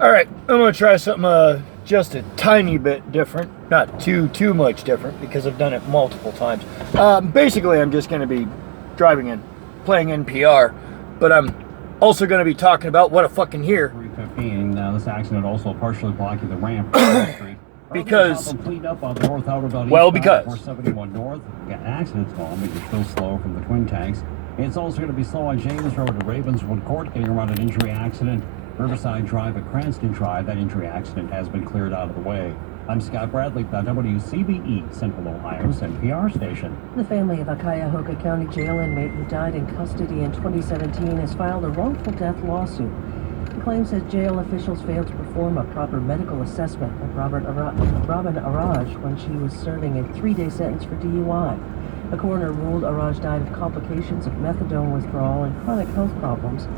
All right, I'm gonna try something just a tiny bit different, not too much different because I've done it multiple times. Basically, I'm just gonna be driving and playing NPR, but I'm also gonna be talking about what I fucking hear. 315. This accident also partially blocking the ramp on the street. Because, cleaned up on the north outer belt well, east because 471 north. Got accidents going, but you're still slow from the twin tanks. It's also going to be slow on James Road to Ravenswood Court, getting around an injury accident. Riverside Drive at Cranston Drive, that injury accident has been cleared out of the way. I'm Scott Bradley, WCBE, Central Ohio's NPR station. The family of a Cuyahoga County jail inmate who died in custody in 2017 has filed a wrongful death lawsuit. The claim says jail officials failed to perform a proper medical assessment of Robin Araj when she was serving a 3-day sentence for DUI. The coroner ruled Araj died of complications of methadone withdrawal and chronic health problems.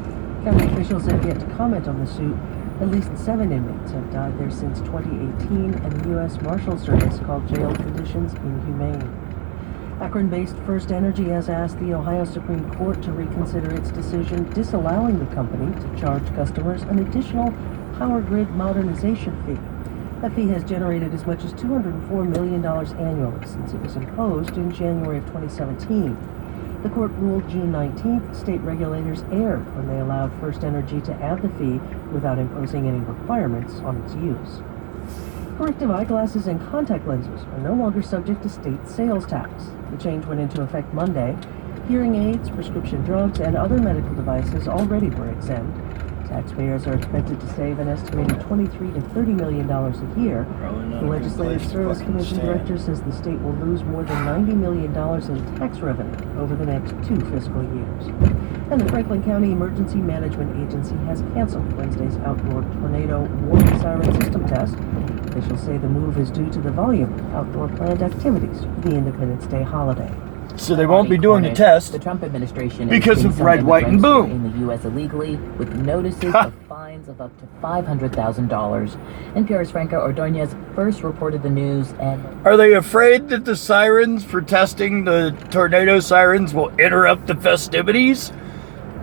County officials have yet to comment on the suit. At least 7 inmates have died there since 2018, and the U.S. Marshal Service called jail conditions inhumane. Akron-based First Energy has asked the Ohio Supreme Court to reconsider its decision disallowing the company to charge customers an additional power grid modernization fee. That fee has generated as much as $204 million annually since it was imposed in January of 2017. The court ruled June 19th state regulators erred when they allowed First Energy to add the fee without imposing any requirements on its use. Corrective eyeglasses and contact lenses are no longer subject to state sales tax. The change went into effect Monday. Hearing aids, prescription drugs, and other medical devices already were exempt. Taxpayers are expected to save an estimated $23 to $30 million a year. The Legislative Service Commission director says the state will lose more than $90 million in tax revenue over the next 2 fiscal years. And the Franklin County Emergency Management Agency has canceled Wednesday's outdoor tornado warning siren system test. Officials say the move is due to the volume of outdoor planned activities for the Independence Day holiday. so they won't be doing the test The Trump administration because is of red, white, and boom. in the U.S. illegally with notices of fines of up to $500,000. NPR's Franca Ordonez first reported the news and... Are they afraid that the sirens for testing the tornado sirens will interrupt the festivities?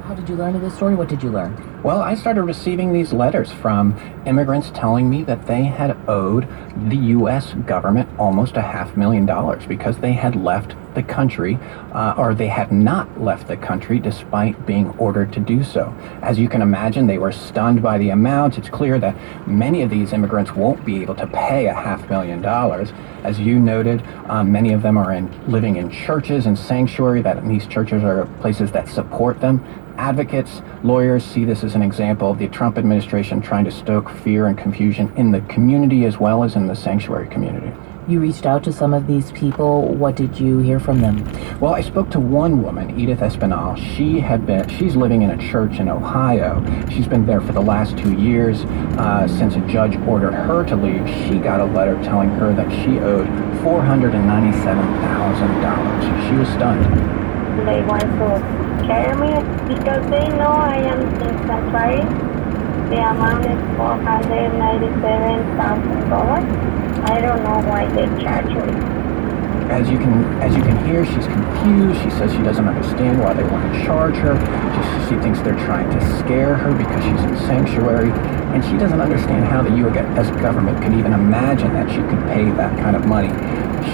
How did you learn of this story? What did you learn? Well, I started receiving these letters from immigrants telling me that they had owed the U.S. government almost $500,000 because they had left the country, or they had not left the country despite being ordered to do so. As you can imagine, they were stunned by the amount. It's clear that many of these immigrants won't be able to pay $500,000. As you noted, many of them are living in churches and sanctuary, that these churches are places that support them. Advocates, lawyers see this as an example of the Trump administration trying to stoke fear and confusion in the community as well as in the sanctuary community. You reached out to some of these people. What did you hear from them? Well, I spoke to one woman, Edith Espinal. She's living in a church in Ohio. She's been there for the last 2 years. Since a judge ordered her to leave, she got a letter telling her that she owed $497,000. She was stunned. They want to carry me because they know I am in sanctuary. The amount is $497,000. I don't know why they charge me. As you can hear, she's confused. She says she doesn't understand why they want to charge her. She thinks they're trying to scare her because she's in sanctuary, and she doesn't understand how the U.S. government could even imagine that she could pay that kind of money.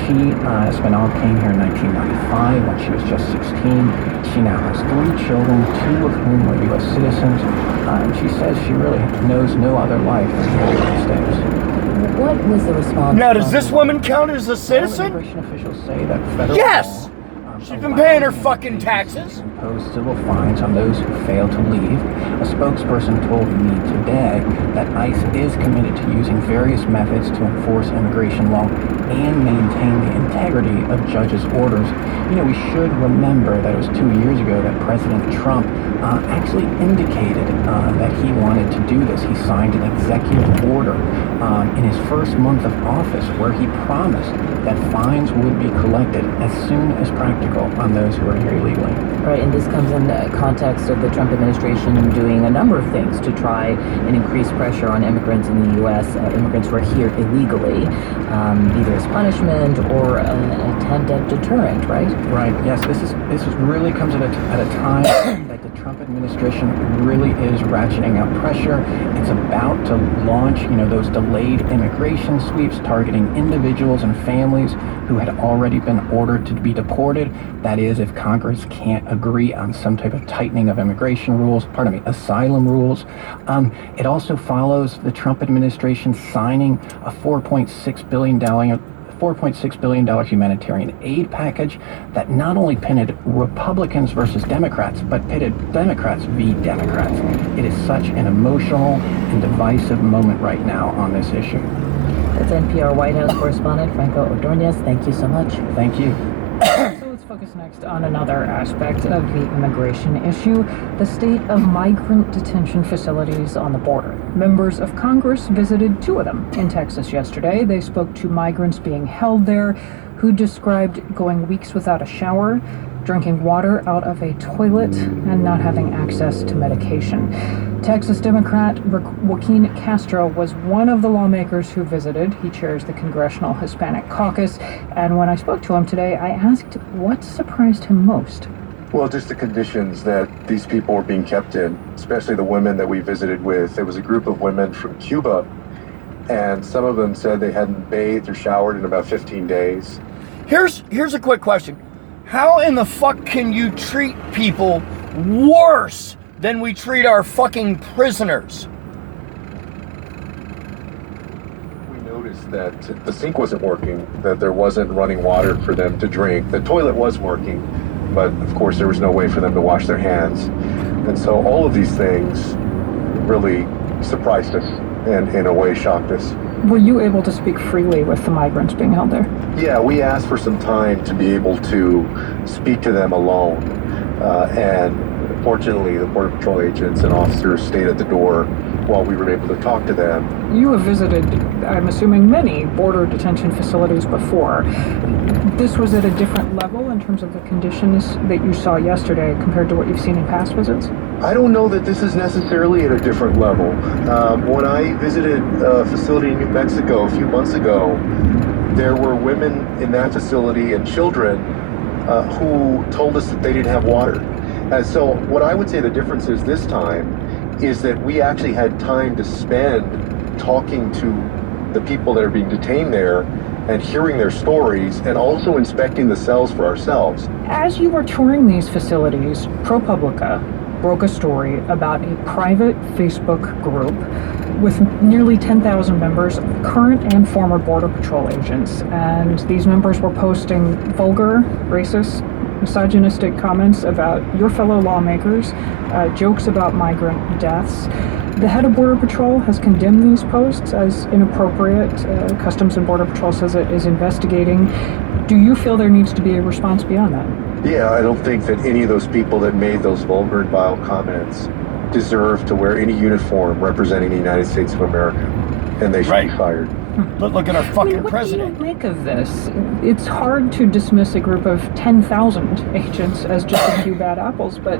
Espinal came here in 1995 when she was just 16. She now has 3 children, 2 of whom are U.S. citizens. And she says she really knows no other life in the United States. What was the response? Now, does this woman count as a citizen? Immigration officials say that federal Yes! law, She's been paying her fucking taxes. Impose civil fines on those who fail to leave. A spokesperson told me today that ICE is committed to using various methods to enforce immigration law and maintain the integrity of judges' orders. You know, we should remember that it was 2 years ago that President Trump actually indicated that he wanted to do this. He signed an executive order in his first month of office where he promised that fines would be collected as soon as practical on those who are here illegally. Right, and this comes in the context of the Trump administration doing a number of things to try and increase pressure on immigrants in the U.S., immigrants who are here illegally, either as punishment or an attempt at deterrent, right? Right, yes, this is really comes at a time that the Trump administration Administration really is ratcheting up pressure. It's about to launch, those delayed immigration sweeps targeting individuals and families who had already been ordered to be deported. That is, if Congress can't agree on some type of tightening of asylum rules. It also follows the Trump administration signing a $4.6 billion humanitarian aid package that not only pitted Republicans versus Democrats, but pitted Democrats v. Democrats. It is such an emotional and divisive moment right now on this issue. That's NPR White House correspondent Franco Ordonez. Thank you so much. Thank you. So let's focus next on another aspect of the immigration issue, the state of migrant detention facilities on the border. Members of Congress visited 2 of them in Texas yesterday. They spoke to migrants being held there who described going weeks without a shower, drinking water out of a toilet, and not having access to medication. Texas Democrat Joaquin Castro was one of the lawmakers who visited. He chairs the Congressional Hispanic Caucus, and when I spoke to him today, I asked what surprised him most. Well, just the conditions that these people were being kept in, especially the women that we visited with. There was a group of women from Cuba, and some of them said they hadn't bathed or showered in about 15 days. Here's a quick question. How in the fuck can you treat people worse than we treat our fucking prisoners? We noticed that the sink wasn't working, that there wasn't running water for them to drink. The toilet was working, but of course there was no way for them to wash their hands. And so all of these things really surprised us and in a way shocked us. Were you able to speak freely with the migrants being held there? Yeah, we asked for some time to be able to speak to them alone. And fortunately, the Border Patrol agents and officers stayed at the door while we were able to talk to them. You have visited, I'm assuming, many border detention facilities before. This was at a different level in terms of the conditions that you saw yesterday compared to what you've seen in past visits? I don't know that this is necessarily at a different level. When I visited a facility in New Mexico a few months ago, there were women in that facility and children who told us that they didn't have water. And so what I would say the difference is this time is that we actually had time to spend talking to the people that are being detained there and hearing their stories and also inspecting the cells for ourselves. As you were touring these facilities, ProPublica broke a story about a private Facebook group with nearly 10,000 members, current and former Border Patrol agents. And these members were posting vulgar, racist, misogynistic comments about your fellow lawmakers, jokes about migrant deaths. The head of Border Patrol has condemned these posts as inappropriate. Customs and Border Patrol says it is investigating. Do you feel there needs to be a response beyond that? Yeah, I don't think that any of those people that made those vulgar and vile comments deserve to wear any uniform representing the United States of America, and they should be fired. But look at our fucking president. What do you make of this? It's hard to dismiss a group of 10,000 agents as just a few bad apples, but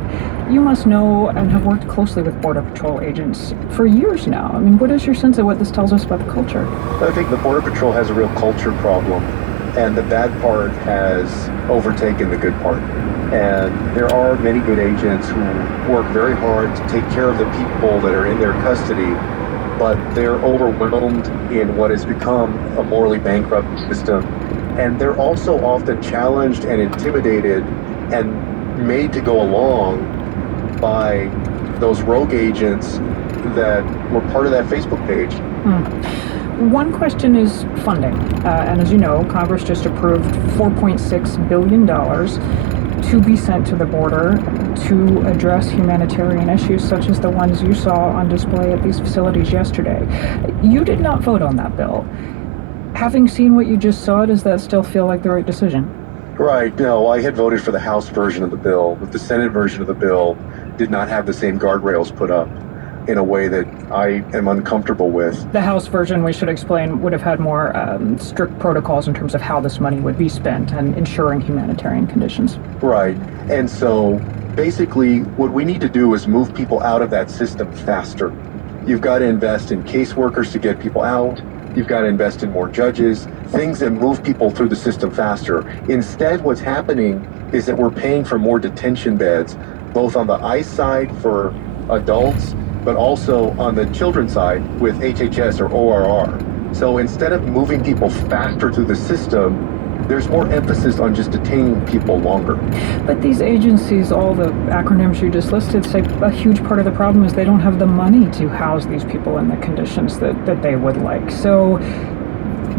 you must know and have worked closely with Border Patrol agents for years now. I mean, what is your sense of what this tells us about the culture? I think the Border Patrol has a real culture problem, and the bad part has overtaken the good part. And there are many good agents who work very hard to take care of the people that are in their custody, but they're overwhelmed in what has become a morally bankrupt system. And they're also often challenged and intimidated and made to go along by those rogue agents that were part of that Facebook page. One question is funding. And as you know, Congress just approved $4.6 billion to be sent to the border to address humanitarian issues such as the ones you saw on display at these facilities yesterday. You did not vote on that bill. Having seen what you just saw, does that still feel like the right decision? Right, no, I had voted for the House version of the bill, but the Senate version of the bill did not have the same guardrails put up in a way that I am uncomfortable with. The House version, we should explain, would have had more strict protocols in terms of how this money would be spent and ensuring humanitarian conditions. Right, and so basically what we need to do is move people out of that system faster. You've got to invest in caseworkers to get people out. You've got to invest in more judges, things that move people through the system faster. Instead, what's happening is that we're paying for more detention beds, both on the ICE side for adults, but also on the children's side with HHS or ORR. So instead of moving people faster through the system, there's more emphasis on just detaining people longer. But these agencies, all the acronyms you just listed, say a huge part of the problem is they don't have the money to house these people in the conditions that they would like. So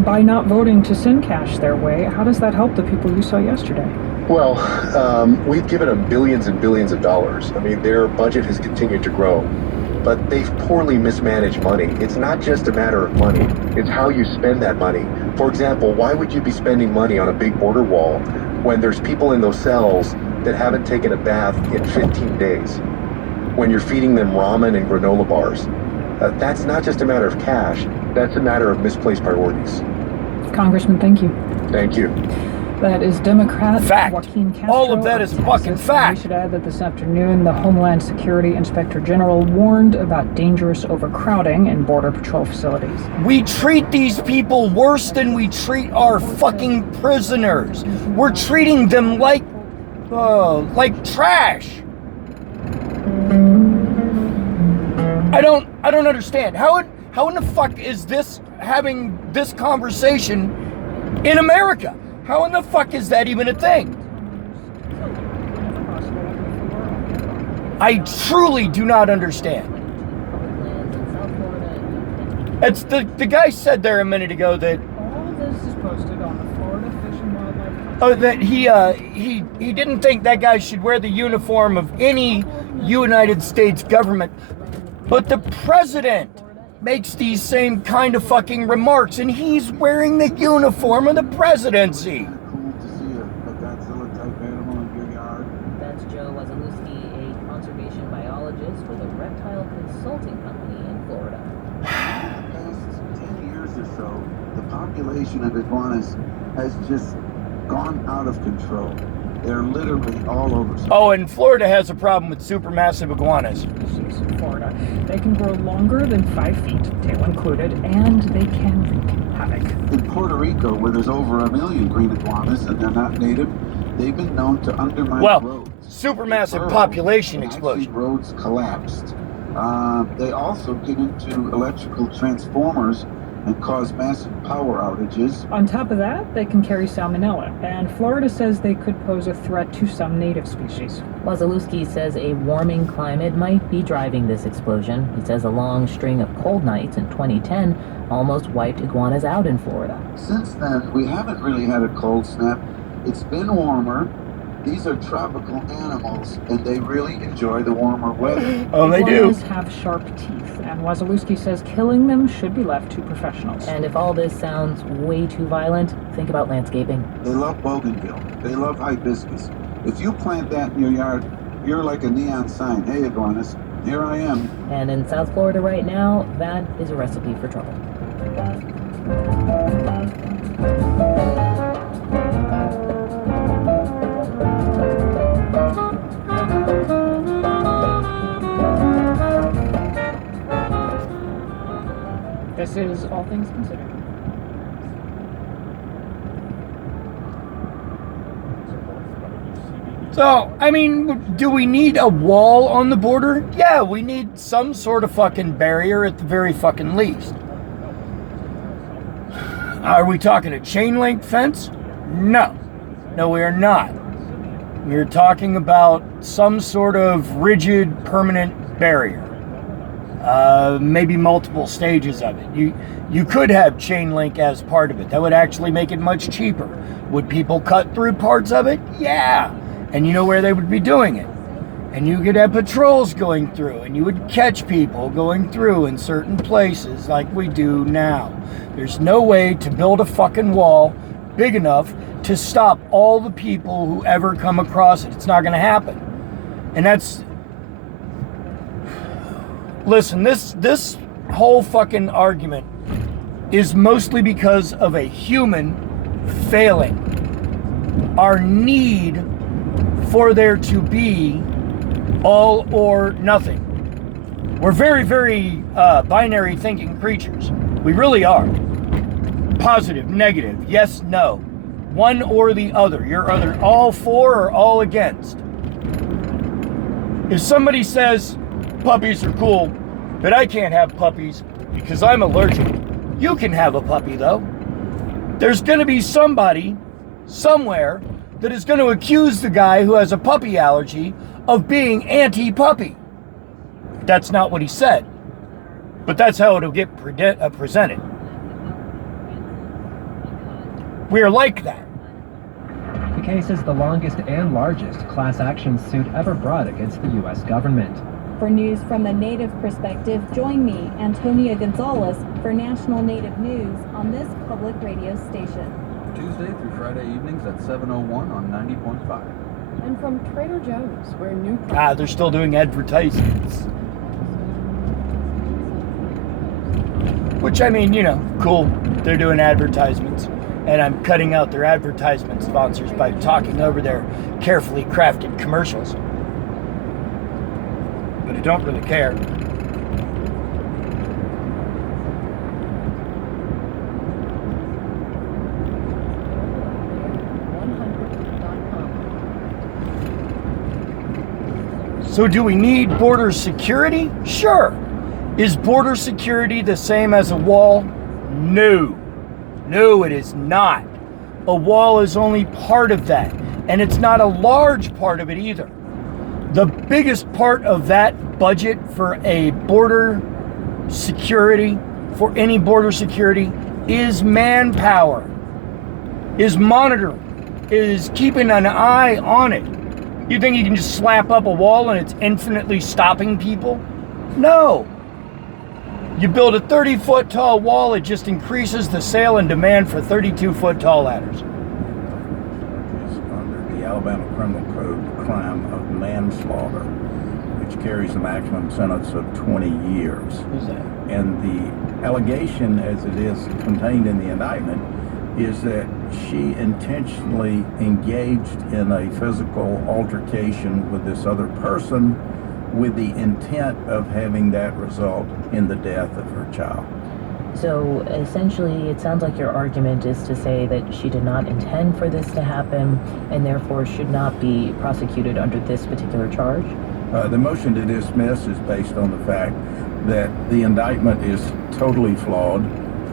by not voting to send cash their way, how does that help the people you saw yesterday? Well, we've given them billions and billions of dollars. I mean, their budget has continued to grow, but they've poorly mismanaged money. It's not just a matter of money, it's how you spend that money. For example, why would you be spending money on a big border wall when there's people in those cells that haven't taken a bath in 15 days? When you're feeding them ramen and granola bars? That's not just a matter of cash, that's a matter of misplaced priorities. Congressman, thank you. Thank you. That is Democrat Fact. Joaquin Castro. All of that is Texas. fucking fact. We should add that this afternoon, the Homeland Security Inspector General warned about dangerous overcrowding in Border Patrol facilities. We treat these people worse than we treat our fucking prisoners. We're treating them like trash. I don't understand. How in the fuck is this having this conversation in America? How in the fuck is that even a thing? I truly do not understand. It's the guy said there a minute ago that All of this is posted on the Florida Fish and Wildlife. that he didn't think that guy should wear the uniform of any United States government, but the president makes these same kind of fucking remarks, and he's wearing the uniform of the presidency. That's Joe Wasilewski, a conservation biologist with a reptile consulting company in Florida. The past 10 years or so, the population of iguanas has just gone out of control. They're literally all over. Oh, and Florida has a problem with supermassive iguanas. In Florida, they can grow longer than 5 feet, tail included, and they can wreak havoc. In Puerto Rico, where there's over 1 million green iguanas and they're not native, they've been known to undermine roads. Supermassive population and explosion. actually roads collapsed. They also get into electrical transformers and cause massive power outages. On top of that, they can carry salmonella, and Florida says they could pose a threat to some native species. Wasilewski says a warming climate might be driving this explosion. He says a long string of cold nights in 2010 almost wiped iguanas out in Florida. Since then, we haven't really had a cold snap. It's been warmer. These are tropical animals, and they really enjoy the warmer weather. Oh, they do. Iguanas have sharp teeth, and Wasilewski says killing them should be left to professionals. And if all this sounds way too violent, think about landscaping. They love bougainville. They love hibiscus. If you plant that in your yard, you're like a neon sign. Hey, iguanas, here I am. And in South Florida right now, that is a recipe for trouble. This is All Things Considered. So, I mean, do we need a wall on the border? Yeah, we need some sort of fucking barrier at the very fucking least. Are we talking a chain link fence? No. No, we are not. We're talking about some sort of rigid, permanent barrier. Maybe multiple stages of it. You could have chain link as part of it. That would actually make it much cheaper. Would people cut through parts of it? Yeah. And you know where they would be doing it. And you could have patrols going through, and you would catch people going through in certain places like we do now. There's no way to build a fucking wall big enough to stop all the people who ever come across it. It's not going to happen. And that's... Listen, this whole fucking argument is mostly because of a human failing. Our need for there to be all or nothing. We're very, very binary thinking creatures. We really are. Positive, negative, yes, no. One or the other. You're either all for or all against. If somebody says puppies are cool, but I can't have puppies because I'm allergic, you can have a puppy though. There's going to be somebody somewhere that is going to accuse the guy who has a puppy allergy of being anti-puppy. That's not what he said, but that's how it'll get presented. We're like that. The case is the longest and largest class action suit ever brought against the U.S. government. For news from a Native perspective, join me, Antonia Gonzalez, for National Native News on this public radio station. Tuesday through Friday evenings at 7:01 on 90.5. And from Trader Joe's, where new... They're still doing advertisements. Which, I mean, cool. They're doing advertisements. And I'm cutting out their advertisement sponsors by talking over their carefully crafted commercials. But I don't really care. So do we need border security? Sure. Is border security the same as a wall? No. No, it is not. A wall is only part of that, and it's not a large part of it either. The biggest part of that budget for a border security, for any border security, is manpower, is monitoring, is keeping an eye on it. You think you can just slap up a wall and it's infinitely stopping people? No. You build a 30-foot tall wall, it just increases the sale and demand for 32-foot tall ladders. Under the Alabama Criminal Code, the crime of manslaughter, which carries a maximum sentence of 20 years. Who's that? And the allegation, as it is contained in the indictment, is that she intentionally engaged in a physical altercation with this other person with the intent of having that result in the death of her child. So essentially, it sounds like your argument is to say that she did not intend for this to happen and therefore should not be prosecuted under this particular charge? The motion to dismiss is based on the fact that the indictment is totally flawed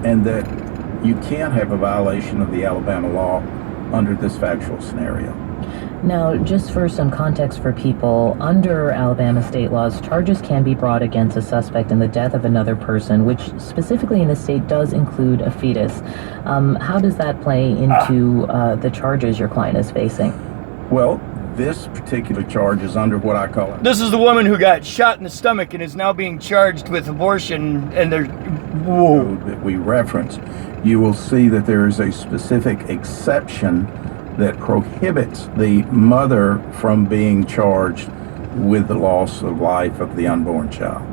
and that you can't have a violation of the Alabama law under this factual scenario. Now, just for some context for people, under Alabama state laws, charges can be brought against a suspect in the death of another person, which specifically in the state does include a fetus. How does that play into the charges your client is facing? Well, this particular charge is under what I call it. This is the woman who got shot in the stomach and is now being charged with abortion, and there's... Whoa. That we reference. You will see that there is a specific exception that prohibits the mother from being charged with the loss of life of the unborn child.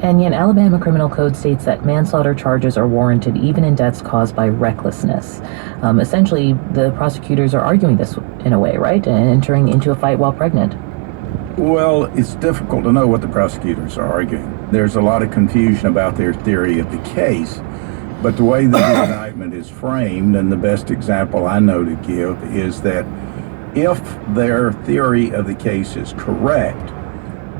And yet Alabama Criminal Code states that manslaughter charges are warranted even in deaths caused by recklessness. Essentially, the prosecutors are arguing this in a way, right? And entering into a fight while pregnant. Well, it's difficult to know what the prosecutors are arguing. There's a lot of confusion about their theory of the case. But the way that the indictment is framed, and the best example I know to give, is that if their theory of the case is correct,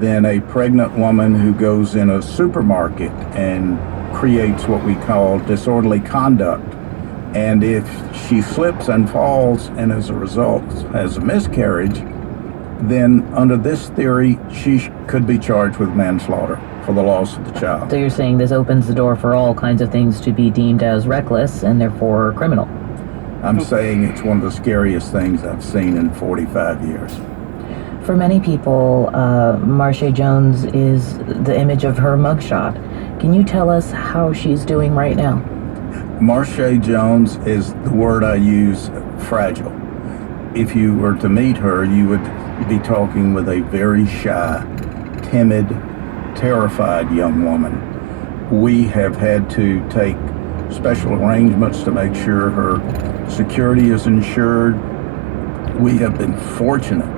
then a pregnant woman who goes in a supermarket and creates what we call disorderly conduct, and if she slips and falls and as a result has a miscarriage, then under this theory, she could be charged with manslaughter for the loss of the child. So you're saying this opens the door for all kinds of things to be deemed as reckless and therefore criminal? I'm saying it's one of the scariest things I've seen in 45 years. For many people, Marsha Jones is the image of her mugshot. Can you tell us how she's doing right now? Marsha Jones is the word I use, fragile. If you were to meet her, you would be talking with a very shy, timid, terrified young woman. We have had to take special arrangements to make sure her security is ensured. We have been fortunate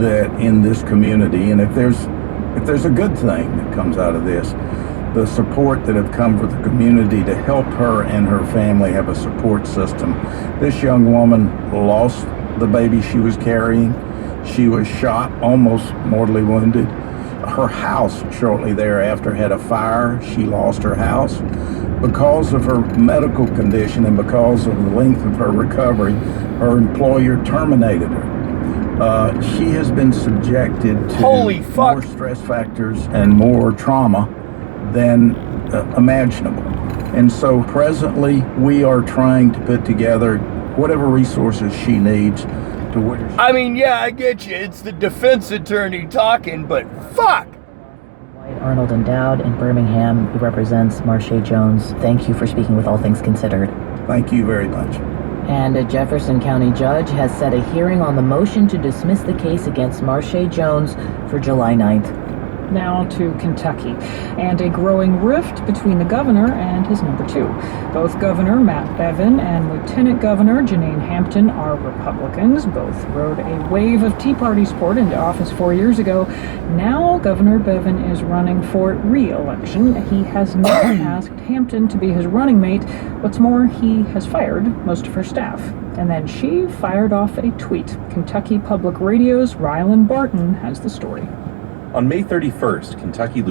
that in this community, and if there's a good thing that comes out of this, the support that have come from the community to help her and her family have a support system. This young woman lost the baby she was carrying. She was shot, almost mortally wounded. Her house shortly thereafter had a fire. She lost her house. Because of her medical condition and because of the length of her recovery, her employer terminated her. She has been subjected to more stress factors and more trauma than imaginable. And so presently we are trying to put together whatever resources she needs to where I mean, yeah, I get you. It's the defense attorney talking, but fuck! Arnold Endowed in Birmingham, who represents Marche Jones. Thank you for speaking with All Things Considered. Thank you very much. And a Jefferson County judge has set a hearing on the motion to dismiss the case against Marche Jones for July 9th. Now to Kentucky, and a growing rift between the governor and his number two. Both Governor Matt Bevin and Lieutenant Governor Janine Hampton are Republicans. Both rode a wave of Tea Party support into office 4 years ago. Now Governor Bevin is running for re-election. He has not asked Hampton to be his running mate. What's more, he has fired most of her staff. And then she fired off a tweet. Kentucky Public Radio's Rylan Barton has the story. On May 31st, Kentucky